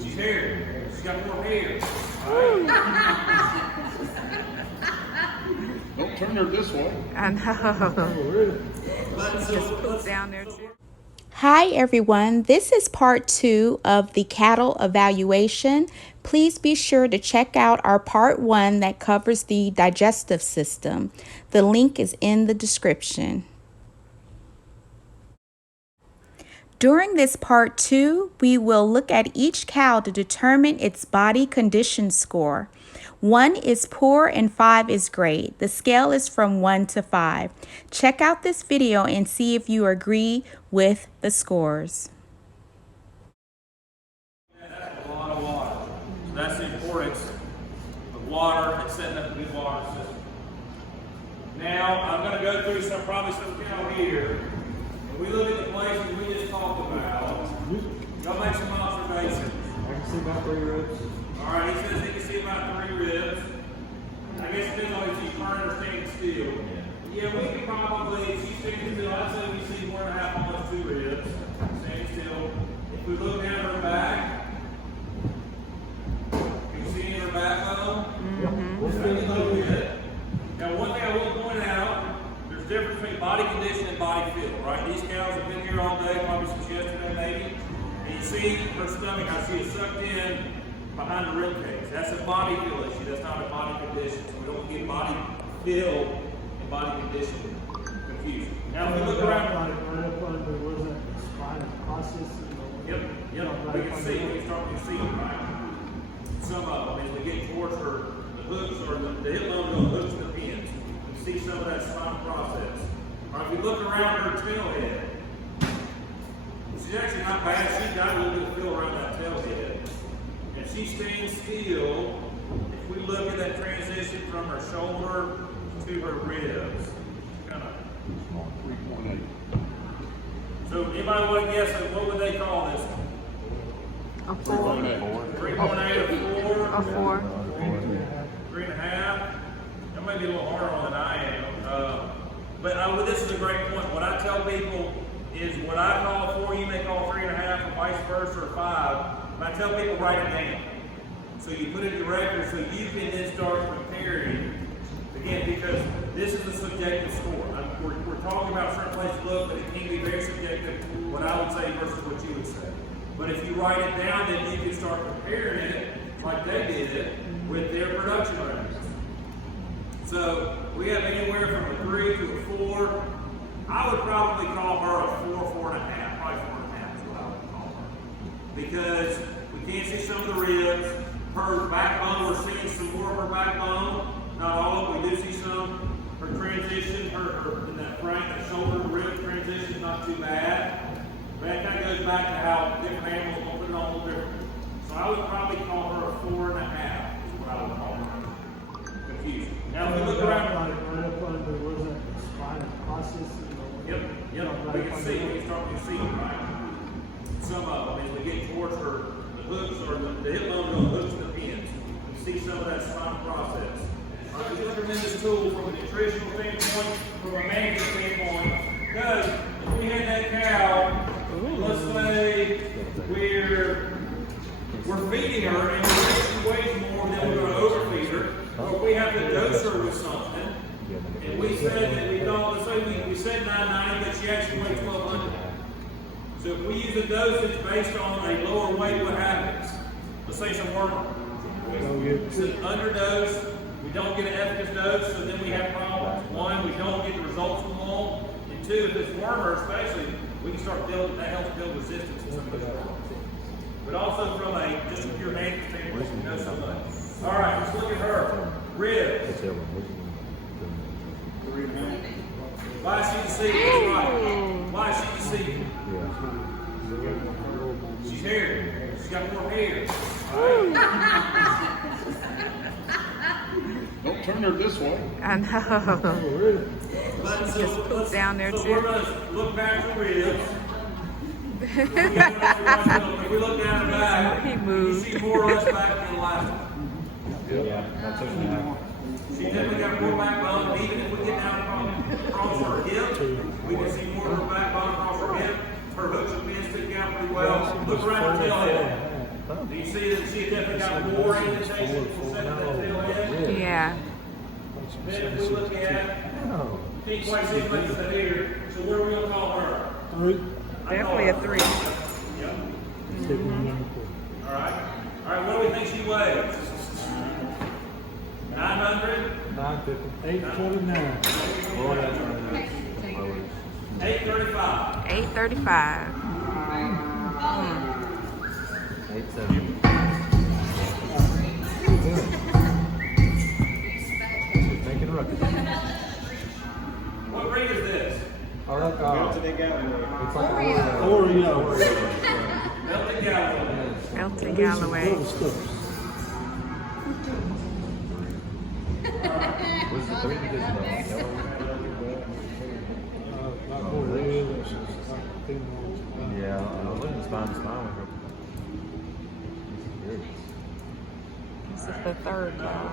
She's hair. She's got more hair. Don't turn her this way. I know. Just poop down there too. Hi everyone, this is part 2 of the cattle evaluation. Please be sure to check out our part 1 that covers the digestive system. The link is in the description. During this part 2, we will look at each cow to determine its body condition score. 1 is poor and 5 is great. The scale is from 1 to 5. Check out this video and see if you agree with the scores. That's a lot of water. So that's the importance of water and setting up a good water system. Now, I'm going to go through probably some cow here. If we look at the places we just talked about, y'all make some observations. I can see about 3 ribs. All right, he says he can see about 3 ribs. I guess it depends on if she's turning or standing still. Yeah, we can probably, if she's standing still, I'd say we see 1.5, almost 2 ribs. Standing still. If we look down her back, can you see in her backbone? Just a little bit. Now, one thing I will point out, there's a difference between body condition and body feel, right? These cows have been here all day, probably since yesterday maybe. And you see her stomach, how she is sucked in behind the rib cage. That's a body feel issue. That's not a body condition. So we don't get body feel and body condition confused. Now, if we look around, right up under, what is that, spinal process? yep, we can see, we can start to see some of them as we get towards her, the hooks or the hip bone goes hooks to the pins. We see some of that spinal process. All right, if we look around her tail head, she's actually not bad. She's got a little bit of feel around that tail head. And she stands still. If we look at that transition from her shoulder to her ribs, kind of 3.8. so anybody want to guess what would they call this one? A 4. 3.8 or 4? A 4. 3.5. That might be a little harder on than I am. But this is a great point. What I tell people is what I call 4, you may call 3.5, or vice versa, or 5. And I tell people write it down. So you put it in your record so you can then start comparing. Again, because this is a subjective score. We're talking about a certain place to look, but it can be very subjective, what I would say versus what you would say. But if you write it down, then you can start comparing it, like they did, with their production rates. So we have anywhere from a 3 to a 4. I would probably call her a 4, 4.5. Probably 4.5 is what I would call her. Because we can see some of the ribs. Her backbone, we're seeing some more of her backbone. Not all of it, we do see some. Her transition, her in that front, that shoulder to rib transition, not too bad. But that kind of goes back to how different animals will put it on a little different. So I would probably call her a 4.5 is what I would call her. Confusing. Now if we look around, right up under, what is that, spinal process? yep, we can see, we can start to see some of them as we get towards her, the hooks or the hip bone goes hooks to the pins. We see some of that spinal process. If you recommend this tool from a nutritional standpoint, from a management standpoint, because if we had that cow, let's say we're feeding her and she weighs more than we're going to overfeed her, or if we have to dose her with something, and we said that we thought, let's say we said 990, but she actually weighs 1200. So if we use a dosage based on a lower weight, what happens? Let's say some wormer. It's an underdose. We don't get an efficacious dose, so then we have problems. 1, we don't get the results we want. And 2, if it's wormer especially, we can start building, that helps build resistance in some of those wormers. But also from just a pure management standpoint, we know so much. All right, let's look at her. Ribs. Why is she deceived? That's right. Why is she deceived? She's hair. She's got more hair. Don't turn her this way. I know. Just poop down there so too. we're going to look back at the ribs. If we look down the back, He moved. you see more or less back than the last one. She definitely got more backbone. Even if we get down across her hip, we can see more of her backbone across her hip. Her hooks and pins stick out pretty well. Look around the tail head. Do you see that? See it definitely got more indentation from second to tail head? Yeah. Then if we look at, can't quite see much of the hair. So what are we gonna call her? Three. Definitely a 3. Yep. Stick with number 4. All right. All right. What do we think she weighs? 900. 950. 849. 835. 835. 870. Making a record. What breed is this? Oh, that's it's like a Oreo. Belton Galloway. Elton Galloway. Little stuff. What's the 3 because of the yellow? Like more red. Yeah, I was looking at spine with her. This is the 3rd cow.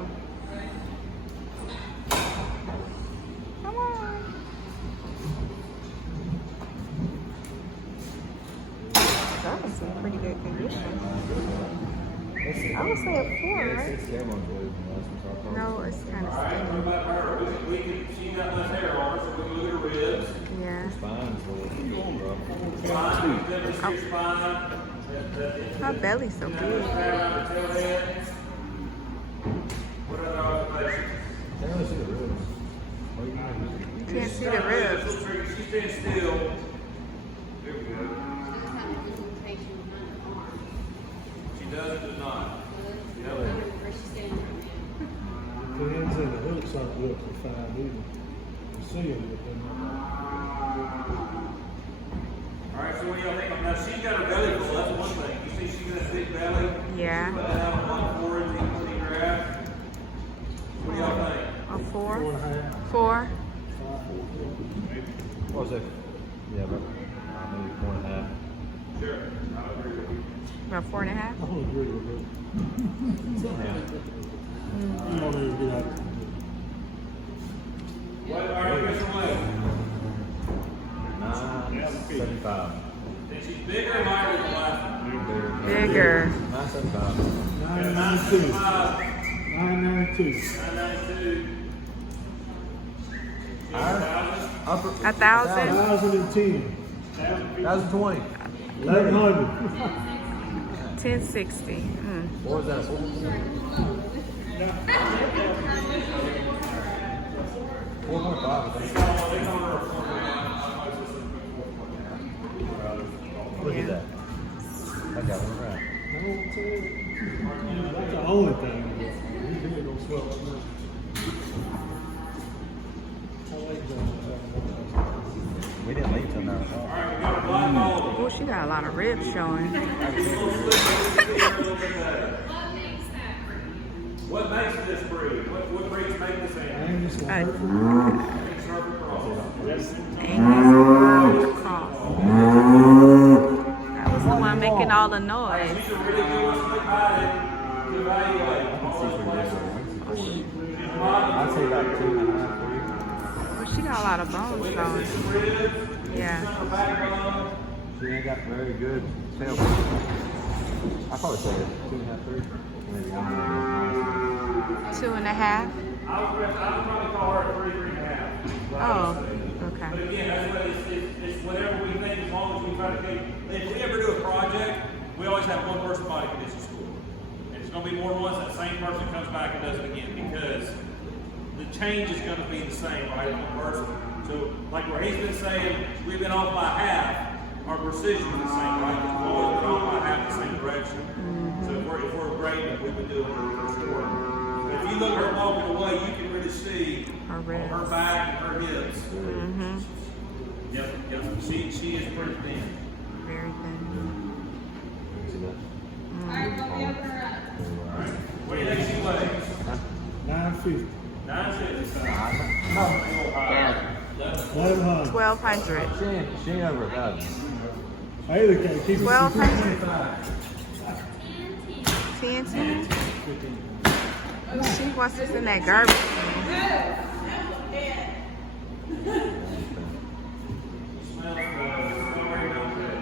Come on. That was in pretty good condition. I would say a 4, right? No, it's kind of All right. What skinny. about her? She got less hair on her, so we can look at her ribs. Yeah. Spine's a little rough. Spine, demonstrate your spine. Her belly's so big. What other observations? Can't really see the ribs. You can't see the ribs. She stands still. There we go. She does or does not. Yep. The ends and the hooks aren't real profound either. You see them, but they're not. All right, so what do y'all think? Now, she's got her belly full. That's one thing. You see she's got a big belly. Yeah. Put that out on 4 inch graph. What do y'all think? A 4? 4.5. 4? What was that? Yeah, about maybe 4.5. Sure. I agree with you. About 4.5? I don't agree with it. Yeah. You don't even get out of it. What are you going to weigh? 975. Think she's bigger or lighter than the last one? Bigger. 975. 992. 992. 992. Upper. 1,000? 1,010. 1,020. 1,100. 1060. What was that? 4.5. Look at that. I got one right. That's the only thing. He's gonna swell up now. I like that. We didn't leave till 9 o'clock. Oh, she got a lot of ribs showing. What makes this breed? What breeds make this animal? Angus and Uh, Angus Hereford cross. Angus cross. That was the one making all the noise. These are really good ones to hide to evaluate. I'd say about 2.5, 3. Well, she got a lot of bones showing. Yeah. She ain't got very good tail. I probably say 2.5, 3. Maybe 1.5. 2.5? I would probably call her a 3, 3.5. Oh, But okay. again, that's what it's whatever we think, as long as we try to keep. If we ever do a project, we always have one person body condition school. And it's going to be more than once that same person comes back and does it again because the change is going to be the same, right, on the person. So, like where he's been saying, we've been off by half, our precision is the same, right? Because we've always been off by half the same direction. So if we're grading, we've been doing it for sure. But if you look at her walking away, you can really see Her ribs. her back and her hips. Mm-hmm. Yep. She is pretty thin. Very thin. See that? What do you think she weighs? 950. 950. 1,100. 1,200. She ain't over 1,000. I either can't keep it 1,200. 10. She wants us in that garbage can. Smells good.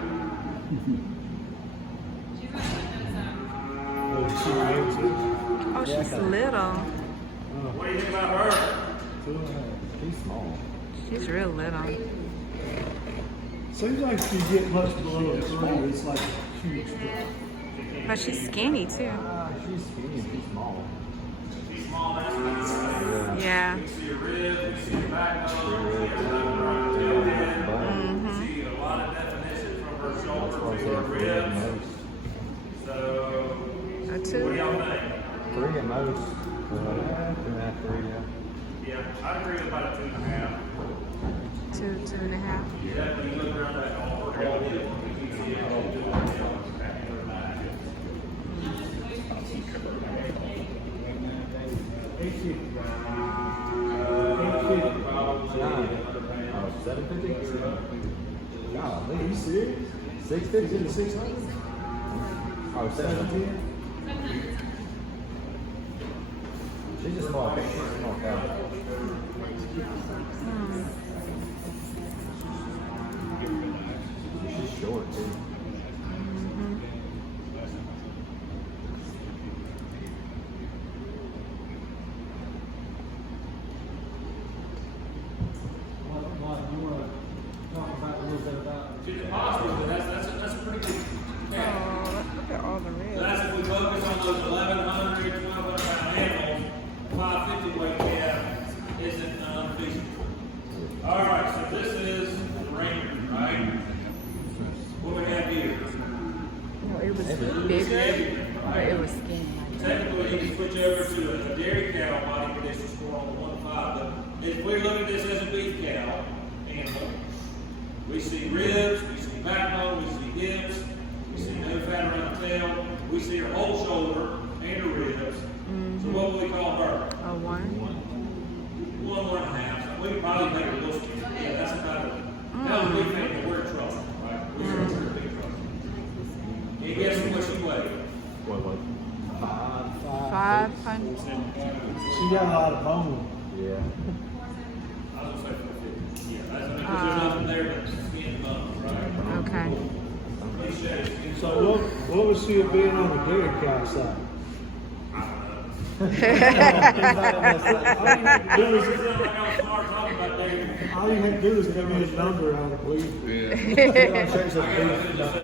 she's little. What do you think about her? 2.5. She's small. She's real little. Seems like if you get much below a 3, it's like a huge drop. But she's skinny too. She's skinny. She's small. She's small, that's what you say. Yeah. We see her ribs, we see her backbone, we see her tailhead. We see a lot of definition from her shoulder to her ribs. So, A what do 2. y'all think? 3 at most. 2.5, 3, yeah. Yeah, I agree with about a 2.5. 2, 2.5. Yeah, when you look around that hall, you can see it all doing it. Oh, 750? Golly. Are you serious? 650? 600? Oh, 750? She's a small cow. She's short too. She's impossible, but that's a pretty good count. Oh, look at all the So ribs. that's if we focus on those 1,100, 1,200 pound animals, 550 weight calf isn't unfeasible. All right, so this is the Ranger, right? What we have here? No, it was It's bigger, heavier, but right? it was skinny. Technically, you can switch over to a dairy cow body condition score on the 1.5, but if we look at this as a beef cow animal, we see ribs, we see backbone, we see hips, we see no fat around the tail, we see her whole shoulder and her ribs. So what would we call her? A 1. 1.5. So we could probably make her a little skinny. Yeah, that's about it. That was a big thing, but we're in trouble, right? We're in big trouble. Can you guess how much she weighed? What? 500. She got a lot of bone. Yeah. I was gonna say 450. Yeah, that's because there's nothing there but skin and bones, right? Okay. So what would she have been on the dairy cow side? All you had to do is all you had to do is give me a number, I would believe. Yeah. Change the beef.